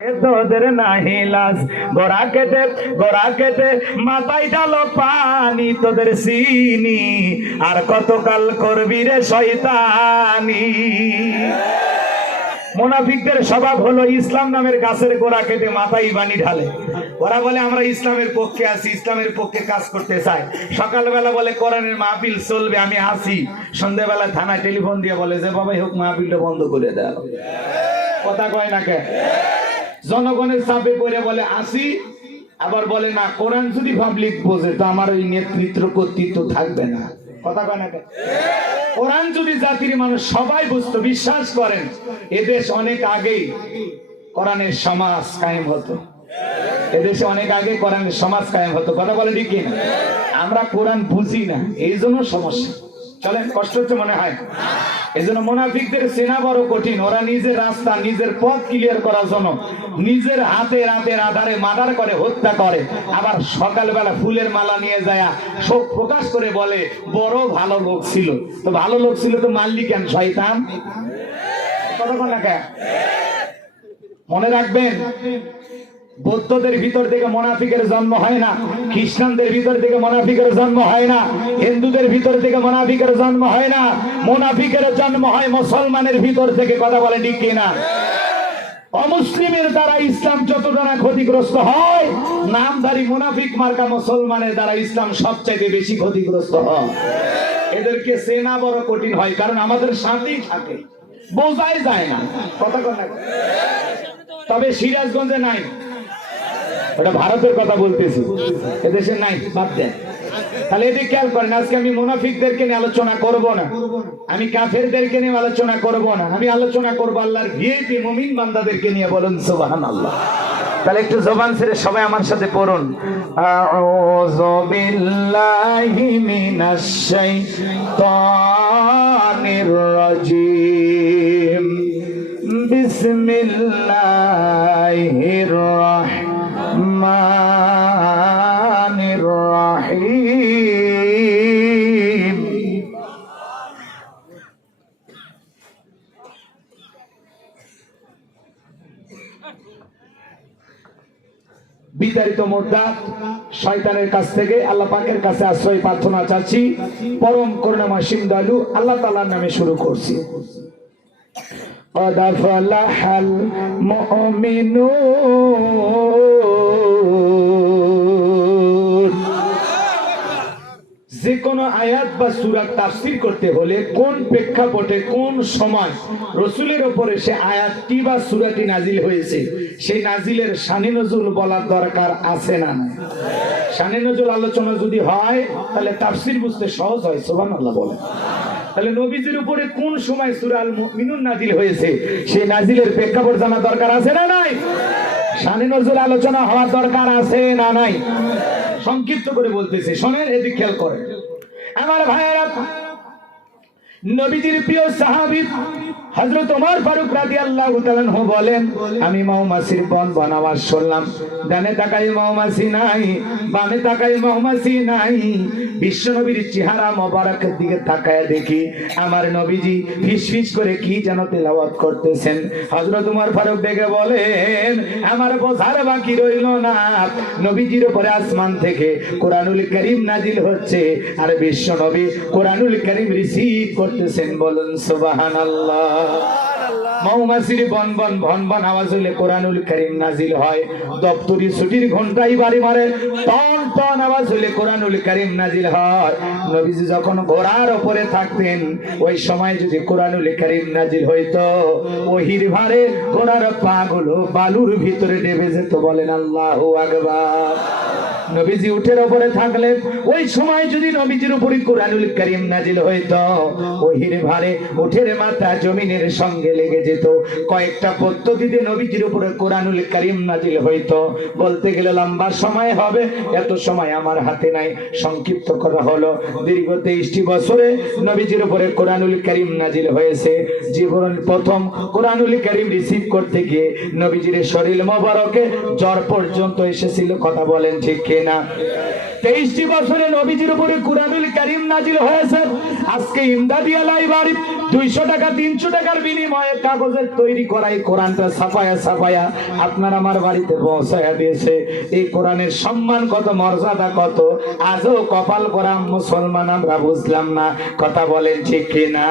তোদের নাহি লাজ গোড়া কেটে মাথায় ঢালো পানি তোদের চিনি আর কতকাল করবি রে শয়তানি। মুনাফিকদের স্বভাব হলো ইসলাম নামের গাছের গোড়া কেটে মাথায় পানি ঢালে। ওরা বলে আমরা ইসলামের পক্ষে আছি, ইসলামের পক্ষে কাজ করতে চাই। সকালবেলা বলে কোরআনের মাহফিল চলবে, আমি আসি। সন্ধ্যাবেলা থানায় টেলিফোন দিয়ে বলে যে বাবাই হোক মাহফিলটা বন্ধ করে দাও। কথা কয় না কে? জনগণের চাপে পড়ে বলে আসি, আবার বলে না কোরআন যদি পাবলিক বোঝে তো আমার ওই নেতৃত্ব কর্তৃত্ব থাকবে না। কথা কয় না কে? কোরআন যদি জাতির মানুষ সবাই বুঝতো, বিশ্বাস করেন এদেশ অনেক আগেই কোরআনের সমাজ কায়েম হতো। এদেশে অনেক আগে কোরআনের সমাজ কায়েম হতো। কথা বলে ঠিক কিনা? আমরা কোরআন বুঝি না, এই জন্য সমস্যা। চলেন, কষ্ট হচ্ছে মনে হয়। এই জন্য মুনাফিকদের চেনা বড় কঠিন। ওরা নিজের রাস্তা, নিজের পথ ক্লিয়ার করার জন্য নিজের হাতে রাতের আধারে মার্ডার করে, হত্যা করে, আবার সকালবেলা ফুলের মালা নিয়ে যায় শোক প্রকাশ করে বলে বড় ভালো লোক ছিল। তো ভালো লোক ছিল তো মারলি কেন শয়তান? কতক্ষণ লাগে মনে রাখবেন, বৌদ্ধদের ভিতর থেকে মুনাফিকের জন্ম হয় না, খ্রিস্টানদের ভিতর থেকে মুনাফিকের জন্ম হয় না, হিন্দুদের ভিতর থেকে মুনাফিকের জন্ম হয় না। মুনাফিকের জন্ম হয় মুসলমানের ভিতর থেকে। কথা বলে ঠিক কিনা? অমুসলিমের দ্বারা ইসলাম যতটা ক্ষতিগ্রস্ত হয়, নামধারী মুনাফিক মার্কা মুসলমানের দ্বারা ইসলাম সবচাইতে বেশি ক্ষতিগ্রস্ত হয়। এদেরকে চেনা বড় কঠিন হয়, কারণ আমাদের সাথেই থাকে, বোঝাই যায় না। কথা কথা তবে সিরাজগঞ্জে নাই, ওটা ভারতের কথা বলতেছি, এদেশে নাই, বাদ দেন। তাহলে এদিকে খেয়াল করেন, আজকে আমি মুনাফিকদেরকে নিয়ে আলোচনা করব না, আমি কাফেরদেরকে নিয়ে আলোচনা করব না, আমি আলোচনা করব আল্লাহর ভিআইপি মুমিন বান্দাদেরকে নিয়ে। বলুন সুবহানাল্লাহ। তাহলে একটু জবান ছেড়ে সবাই আমার সাথে পড়ুন, আউযু বিল্লাহি মিনাশ শাইতানির রাজিম, বিসমিল্লাহির রাহমানির রাহিম। বিতাড়িত মুরতাদ শয়তানের কাছ থেকে আল্লাহ পাকের কাছে আশ্রয় প্রার্থনা চাচ্ছি। পরম করুণাময় সিং দয়ালু আল্লাহ তাআলার নামে শুরু করছি। قد أفلح المؤمنون। যে কোনো আয়াত বা সূরা তাফসীর করতে হলে কোন প্রেক্ষাপটে, কোন সময় রাসূলের উপরে সে আয়াতটি বা সূরাটি নাজিল হয়েছে, সেই নাজিলের শানে নজুল বলার দরকার আছে না? শানে নজুল আলোচনা যদি হয় তাহলে তাফসীর বুঝতে সহজ হয়। সুবহানাল্লাহ বলেন। তাহলে নবীজির উপরে কোন সময় সূরা আল মুমিনুন নাজিল হয়েছে, সেই নাজিলের প্রেক্ষাপট জানা দরকার আছে না নাই? শানে নজুল আলোচনা হওয়ার দরকার আছে না নাই? সংক্ষিপ্ত করে বলতেছি, শোনেন, এদিকে খেয়াল করেন আমার ভাইয়েরা। নবীজির প্রিয় সাহাবী হযরত ওমর ফারুক রাদিয়াল্লাহু তাআলা আনহু বলেন, আমি মৌমাছির বন আওয়াজ শুনলাম, ডানে তাকাই মৌমাছি নাই, বামে তাকাই মৌমাছি নাই। বিশ্ব নবীর চেহারা মোবারকের দিকে তাকায় দেখি আমার নবীজি ফিসফিস করে কি যেন তেলাওয়াত করতেছেন। হযরত ওমর ফারুক ডেকে বলেন, আমার বোঝার বাকি রইল না, নবীজির উপরে আসমান থেকে কোরআনুল কারীম নাজিল হচ্ছে আর বিশ্ব নবী কোরআনুল কারীম রিসিভ করতেছেন। বলুন সুবহানাল্লাহ। মৌমাছির বন বন আওয়াজ হইলে কোরআনুল কারীম নাজিল হয়। দপ্তরি ছুটির ঘন্টাই বাড়ি মারে, টন টন আওয়াজ হইলে কোরআনুল কারীম নাজিল হয়। নবীজি যখন ঘোড়ার উপরে থাকতেন, ওই সময় যদি কোরআনুল কারীম নাজিল হইতো, ওহির ভারে ঘোড়ার পাগুলো বালুর ভিতরে ডেবে যেত। বলেন আল্লাহু আকবার। নবীজি উটের উপরে থাকলে ওই সময় যদি নবীজির উপরে কোরআনুল কারীম নাজিল হইতো, ওহির ভারে উটের মাথা জমিনের সঙ্গে লেগে যেত। কয়েকটা পদ্ধতিতে নবীজির উপরে কোরআনুল কারীম নাজিল হইতো। বলতে গেলে লম্বা সময় হবে, এত সময় আমার হাতে নাই। সংক্ষিপ্ত করা হলো, দীর্ঘ 23টি বছরে নবীজির উপরে কোরআনুল কারীম নাজিল হয়েছে। জীবনের প্রথম কোরআনুল কারীম রিসিভ করতে গিয়ে নবীজির শরীর মোবারকে জ্বর পর্যন্ত এসেছিল। কথা বলেন ঠিক কিনা? 23টি বছরে নবীজির উপরে কুরআনুল কারীম নাজিল হয়েছে। আজকে ইমদাদিয়া লাইব্রেরি 200 টাকা 300 টাকার বিনিময়ে কাগজ কাগজের তৈরি করা এই কোরআনটা ছাপায়া ছাপায়া আপনার আমার বাড়িতে পৌঁছায়া দিয়েছে। এই কোরআনের সম্মান কত, মর্যাদা কত, আজও কপাল করা মুসলমান আমরা বুঝলাম না। কথা বলেন ঠিক কিনা?